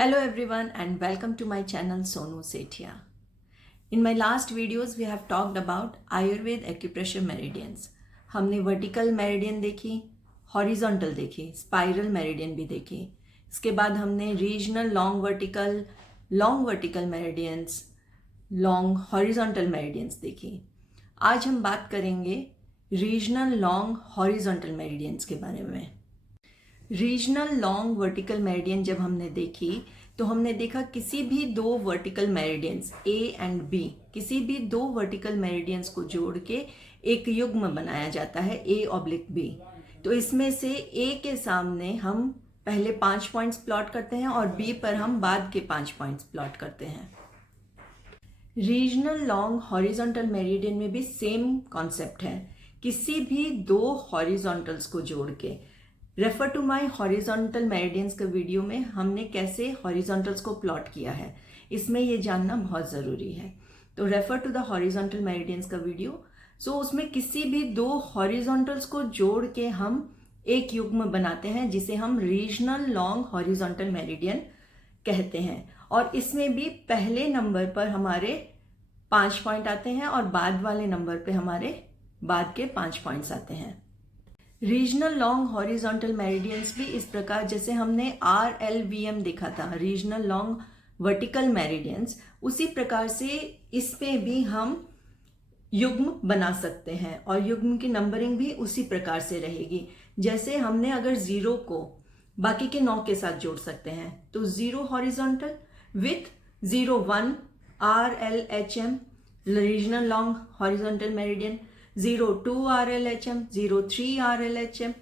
Hello everyone and welcome to my channel Sonu Sethia. In my last videos we have talked about Ayurveda acupressure meridians. हमने vertical meridian देखी, horizontal देखी, spiral meridian भी देखी. इसके बाद हमने regional long vertical meridians, long horizontal meridians देखी. आज हम बात करेंगे रीजनल लॉन्ग हॉरिजॉन्टल मेरिडियंस के बारे में. रीजनल लॉन्ग वर्टिकल मेरिडियन जब हमने देखी तो हमने देखा किसी भी दो vertical meridians A and B, किसी भी दो वर्टिकल मेरिडियंस को जोड़ के एक युग्म बनाया जाता है A/B. तो इसमें से ए के सामने हम पहले 5 पॉइंट्स प्लॉट करते हैं और बी पर हम बाद के 5 पॉइंट्स प्लॉट करते हैं. रीजनल लॉन्ग हॉरिजॉन्टल मेरिडियन में भी सेम कॉन्सेप्ट है. किसी भी दो हॉरिजॉन्टल्स को जोड़ के, refer to my horizontal meridians के वीडियो में हमने कैसे हॉरिजॉन्टल्स को प्लॉट किया है, इसमें ये जानना बहुत ज़रूरी है. तो refer to the horizontal meridians का वीडियो. सो उसमें किसी भी दो हॉरिजॉन्टल्स को जोड़ के हम एक युग्म बनाते हैं जिसे हम रीजनल लॉन्ग हॉरिजॉन्टल मेरिडियन कहते हैं. और इसमें भी पहले नंबर पर हमारे 5 पॉइंट आते हैं और बाद वाले नंबर पे हमारे बाद के 5 पॉइंट्स आते हैं. रीजनल लॉन्ग हॉरिजॉन्टल मेरिडियंस भी इस प्रकार, जैसे हमने RLVM देखा था, रीजनल लॉन्ग वर्टिकल मेरिडियंस, उसी प्रकार से इसमें भी हम युग्म बना सकते हैं और युग्म की नंबरिंग भी उसी प्रकार से रहेगी. जैसे हमने अगर 0 को बाकी के 9 के साथ जोड़ सकते हैं तो 0 horizontal with 01 RLHM regional long horizontal meridian, 02 RLHM, 03 RLHM,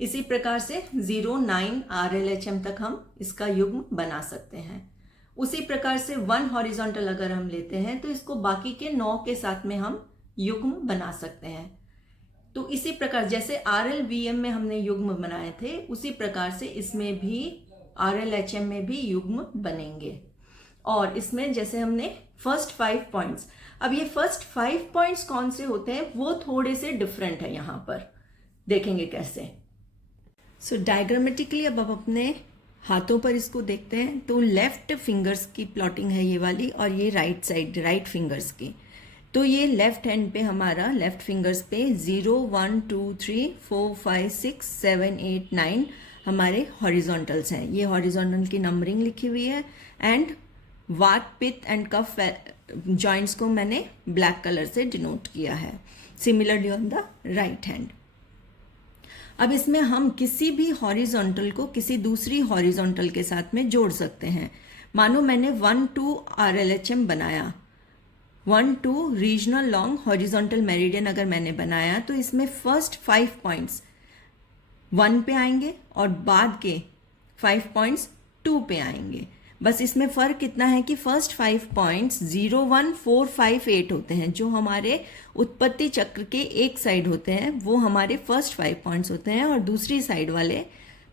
इसी प्रकार से 09 RLHM तक हम इसका युग्म बना सकते हैं. उसी प्रकार से 1 हॉरिजॉन्टल अगर हम लेते हैं तो इसको बाकी के 9 के साथ में हम युग्म बना सकते हैं. तो इसी प्रकार जैसे RLVM में हमने युग्म बनाए थे उसी प्रकार से इसमें भी RLHM में भी युग्म बनेंगे. और इसमें जैसे हमने फर्स्ट 5 पॉइंट्स, अब ये फर्स्ट 5 पॉइंट्स कौन से होते हैं वो थोड़े से डिफरेंट है, यहां पर देखेंगे कैसे. सो डायग्रामेटिकली अब अपने हाथों पर इसको देखते हैं. तो लेफ्ट फिंगर्स की प्लॉटिंग है ये वाली और ये राइट साइड राइट फिंगर्स की. तो ये लेफ्ट हैंड पे हमारा लेफ्ट फिंगर्स पे 0 1 2 3 4 5 6 7 8 9 हमारे हॉरिजॉन्टल्स हैं. ये हॉरिजॉन्टल की नंबरिंग लिखी हुई है. एंड वात पित्त एंड कफ जॉइंट्स को मैंने ब्लैक कलर से डिनोट किया है. Similarly on the right hand. अब इसमें हम किसी भी हॉरिजॉन्टल को किसी दूसरी हॉरिजॉन्टल के साथ में जोड़ सकते हैं. मानो मैंने 1-2 RLHM बनाया, 1-2 रीजनल लॉन्ग हॉरिजॉन्टल मेरिडियन अगर मैंने बनाया तो इसमें फर्स्ट 5 पॉइंट्स 1 पे आएंगे और बाद के 5 पॉइंट्स 2 पे आएंगे. बस इसमें फ़र्क कितना है कि फर्स्ट 5 पॉइंट्स 0 1 4 5 8 होते हैं, जो हमारे उत्पत्ति चक्र के एक साइड होते हैं वो हमारे फर्स्ट 5 पॉइंट्स होते हैं और दूसरी साइड वाले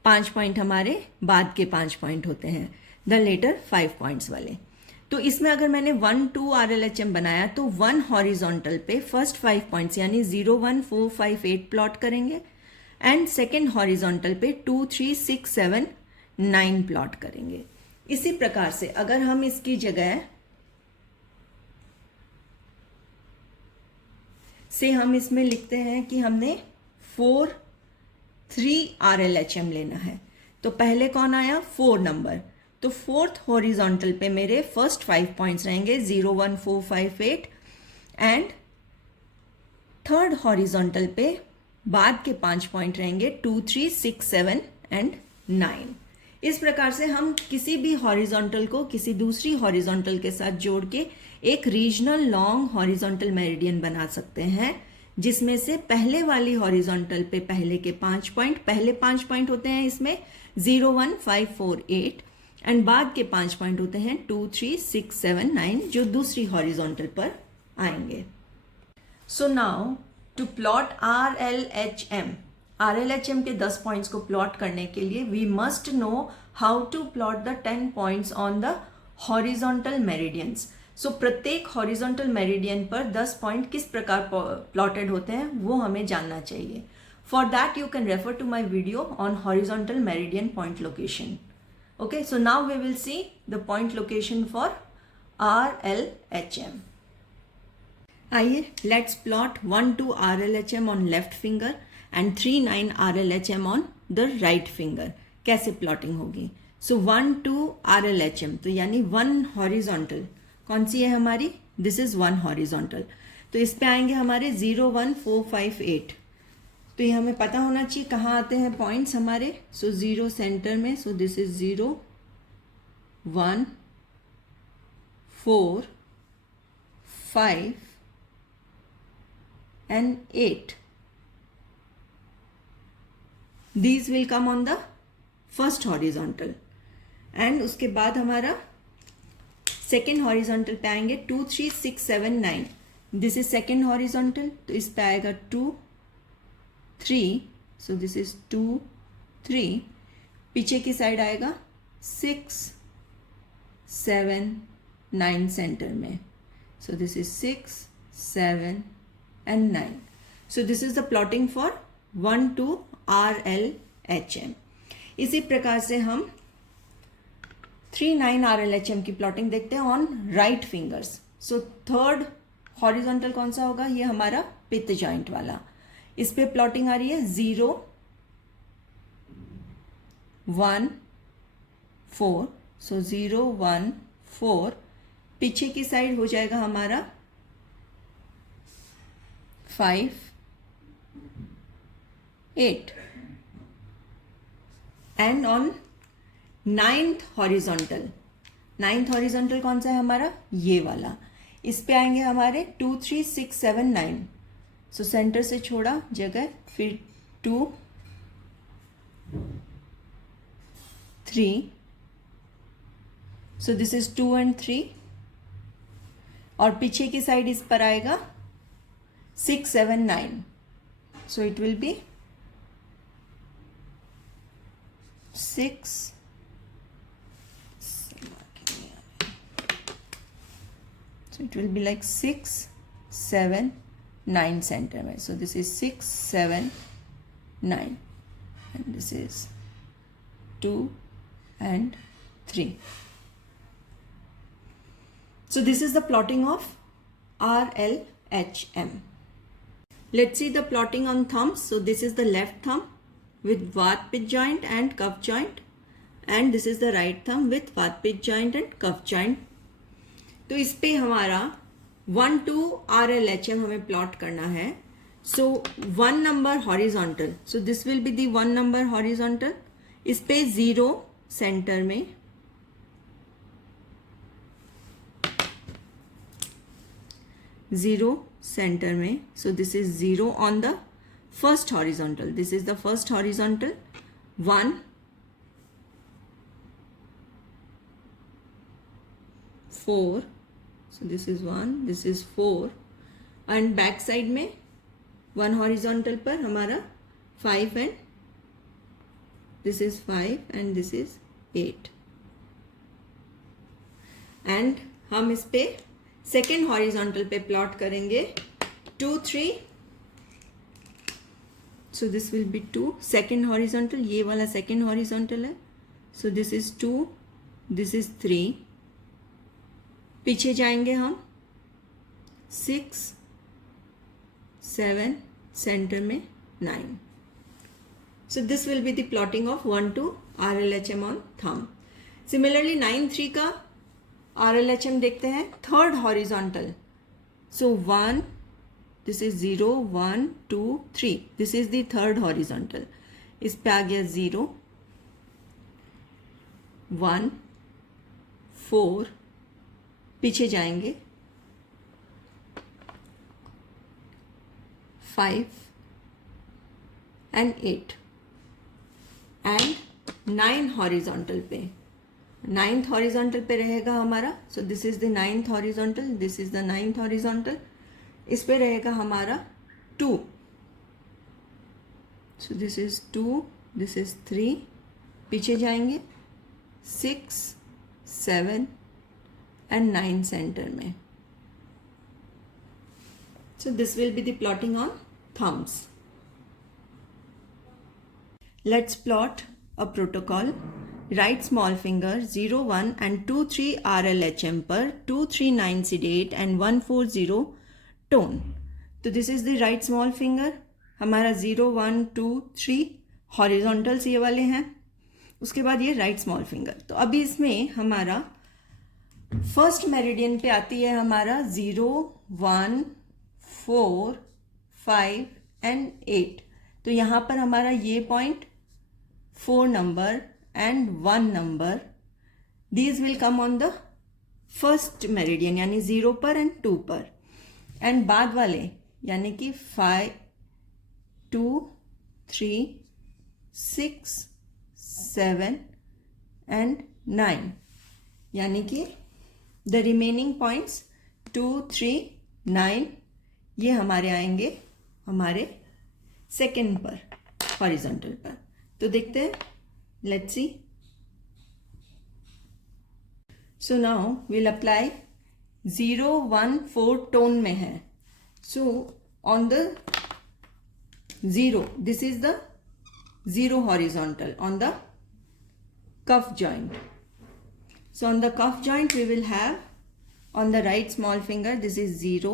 5 पॉइंट हमारे बाद के 5 पॉइंट होते हैं, द लेटर 5 पॉइंट्स वाले. तो इसमें अगर मैंने 1-2 RLHM बनाया तो 1 हॉरिजॉन्टल पे फर्स्ट 5 पॉइंट्स यानी 0 1 4 5 8 प्लॉट करेंगे एंड सेकेंड हॉरिजॉन्टल पे 2 3 6 7 9 प्लॉट करेंगे. इसी प्रकार से अगर हम इसकी जगह से हम इसमें लिखते हैं कि हमने 4-3 RLHM लेना है, तो पहले कौन आया 4 नंबर, तो 4th हॉरिजॉन्टल पे मेरे फर्स्ट 5 पॉइंट्स रहेंगे 0 1 4 5 8 एंड 3rd हॉरिजॉन्टल पे बाद के 5 पॉइंट रहेंगे 2 3 6 7 एंड 9. इस प्रकार से हम किसी भी हॉरिजॉन्टल को किसी दूसरी हॉरिजॉन्टल के साथ जोड़ के एक रीजनल लॉन्ग हॉरिजॉन्टल मेरिडियन बना सकते हैं, जिसमें से पहले वाली हॉरिजॉन्टल पे पहले के 5 पॉइंट होते हैं इसमें 0 1 5 4 8 एंड बाद के 5 पॉइंट होते हैं 2 3 6 7 9 जो दूसरी हॉरिजॉन्टल पर आएंगे. So now to plot RLHM के 10 पॉइंट्स को प्लॉट करने के लिए we must know how to plot the 10 points on the horizontal meridians. So प्रत्येक हॉरिजॉन्टल मेरिडियन पर 10 पॉइंट किस प्रकार प्लॉटेड होते हैं वो हमें जानना चाहिए. For that you can refer to my video on horizontal meridian point location. Okay, so now we will see the point location for RLHM. आइए, let's plot 1 2 RLHM on left finger and 3 9 RLHM on the right finger. कैसे plotting होगी? सो 1 2 RLHM, तो यानी 1 horizontal कौन सी है हमारी? This is 1 horizontal. तो इस पे आएंगे हमारे 0 1 4 5 8. तो ये हमें पता होना चाहिए कहाँ आते हैं पॉइंट्स हमारे. सो 0 सेंटर में, so this is 0 1 4 5 and 8. These will come on the first horizontal. And उसके बाद हमारा सेकेंड हॉरिजॉन्टल पे आएंगे 2 3 6 7 9. दिस इज सेकेंड हॉरिजॉन्टल, तो इस पे आएगा 2 3. सो दिस इज 2 3. पीछे की साइड आएगा 6 7 9 सेंटर में. So this is 6 7 and 9. So this is the plotting for 1 2 RLHM. इसी प्रकार से हम 3 9 RLHM की प्लॉटिंग देखते हैं on right fingers. So third horizontal कौन सा होगा? ये हमारा पित्त जॉइंट वाला. इस पे प्लॉटिंग आ रही है 0 1 4. सो 0 1 4. पीछे की साइड हो जाएगा हमारा 5 8. And on ninth horizontal, ninth horizontal कौन सा है हमारा? ये वाला. इस पे आएंगे हमारे 2 3 6 7 9. सो सेंटर से छोड़ा जगह, फिर 2 3. सो दिस इज 2 and 3. और पीछे की साइड इस पर आएगा 6 7 9. So it will be 6 so it will be like 6 7 9 center में. So this is 6 7 9 and this is 2 and 3. So this is the plotting of RLHM. Let's see the plotting on thumbs. So this is the left thumb with Vat-Pitta joint and cuff joint, and this is the right thumb with Vat-Pitta joint and cuff joint. तो इस पे हमारा 1 2 RLHM हमें plot करना है. सो 1 number horizontal, so this will be the 1 number horizontal. इस पे 0 centre में, 0 center में. So this is 0 on the first horizontal. This is the first horizontal. 1 4. So this is 1, this is 4. And back side में 1 horizontal पर हमारा 5 and this is 5 and this is 8. And हम इस पे सेकेंड हॉरिजॉन्टल पे plot करेंगे 2 3. सो this will B 2 second horizontal. ये वाला सेकेंड हॉरिजॉन्टल है. सो दिस इज 2, दिस इज 3. पीछे जाएंगे हम 6 7 सेंटर में 9. सो this will be the plotting of 1 2 RLHM on thumb. Similarly 9 3 का RLHM देखते हैं. Third horizontal, so 1, this is 0 1 2 3. This is the third horizontal. इस पे आ गया 0 1 4. पीछे जाएंगे 5 and 8. एंड 9 हॉरिजॉन्टल पे, 9th हॉरिजॉन्टल पे रहेगा हमारा. So this is the 9th horizontal, this is the 9th horizontal. इस पे रहेगा हमारा 2. So this is 2, this is 3. पीछे जाएंगे 6 7 एंड 9 सेंटर में. So this will be the plotting on thumbs. Let's plot a protocol. right small finger 0, 1 and 2, 3 RLHM पर 2, 3, 9 sedate and 1, 4, 0 tone. तो this is the right small finger. हमारा 0, 1, 2, 3 हॉरिजॉन्टल्स ये वाले हैं. उसके बाद ये राइट स्मॉल फिंगर. तो अभी इसमें हमारा फर्स्ट मेरिडियन पे आती है हमारा 0, 1, 4, 5 एंड 8. तो यहाँ पर हमारा ये point 4 number and 1 number, these will come on the first meridian यानी 0 पर एंड 2 पर. एंड बाद वाले यानी कि 5, 2, 3, 6, 7 एंड 9 यानी कि द रिमेनिंग पॉइंट्स 2, 3, 9 ये हमारे आएंगे हमारे सेकेंड पर हॉरिजॉन्टल पर. तो देखते हैं, let's see. So now will apply 0, 1, 4 tone में है. So on the 0, this is the 0 horizontal on the cuff joint. So on the cuff joint we will have on the right small finger, this is 0,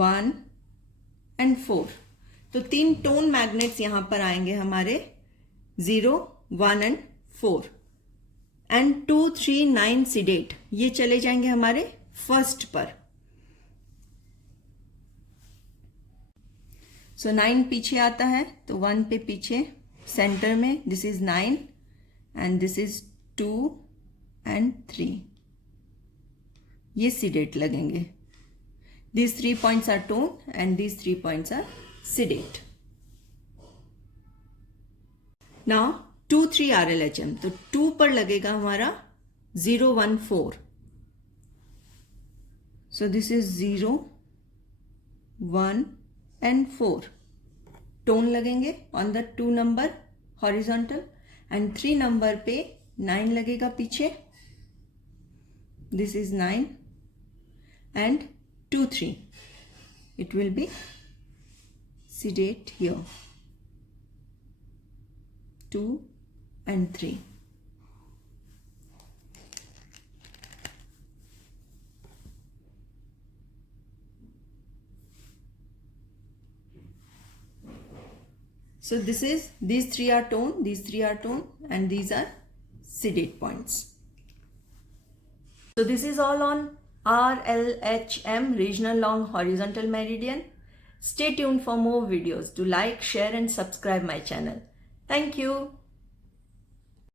1 and 4. तो 3 tone magnets यहां पर आएंगे हमारे 0, 1 and 4 and 2, 3, 9 seeded ये चले जाएंगे हमारे first पर. सो 9 पीछे आता है तो 1 पे पीछे सेंटर में this is 9 and this is 2 and 3 ये सीडेट लगेंगे. These 3 points are tone and these 3 points are seated. Now 2, 3 RLHM. तो 2 पर लगेगा हमारा 0, 1, 4. So this is 0, 1 and 4 tone लगेंगे on the 2 number horizontal and 3 number पे 9 लगेगा पीछे. This is 9 and 2, 3 it will be sedate here 2 and 3. So this is, these 3 are tone, these 3 are tone and these are sedate points. So this is all on RLHM, regional long horizontal meridian. Stay tuned for more videos. Do like, share and subscribe my channel. Thank you.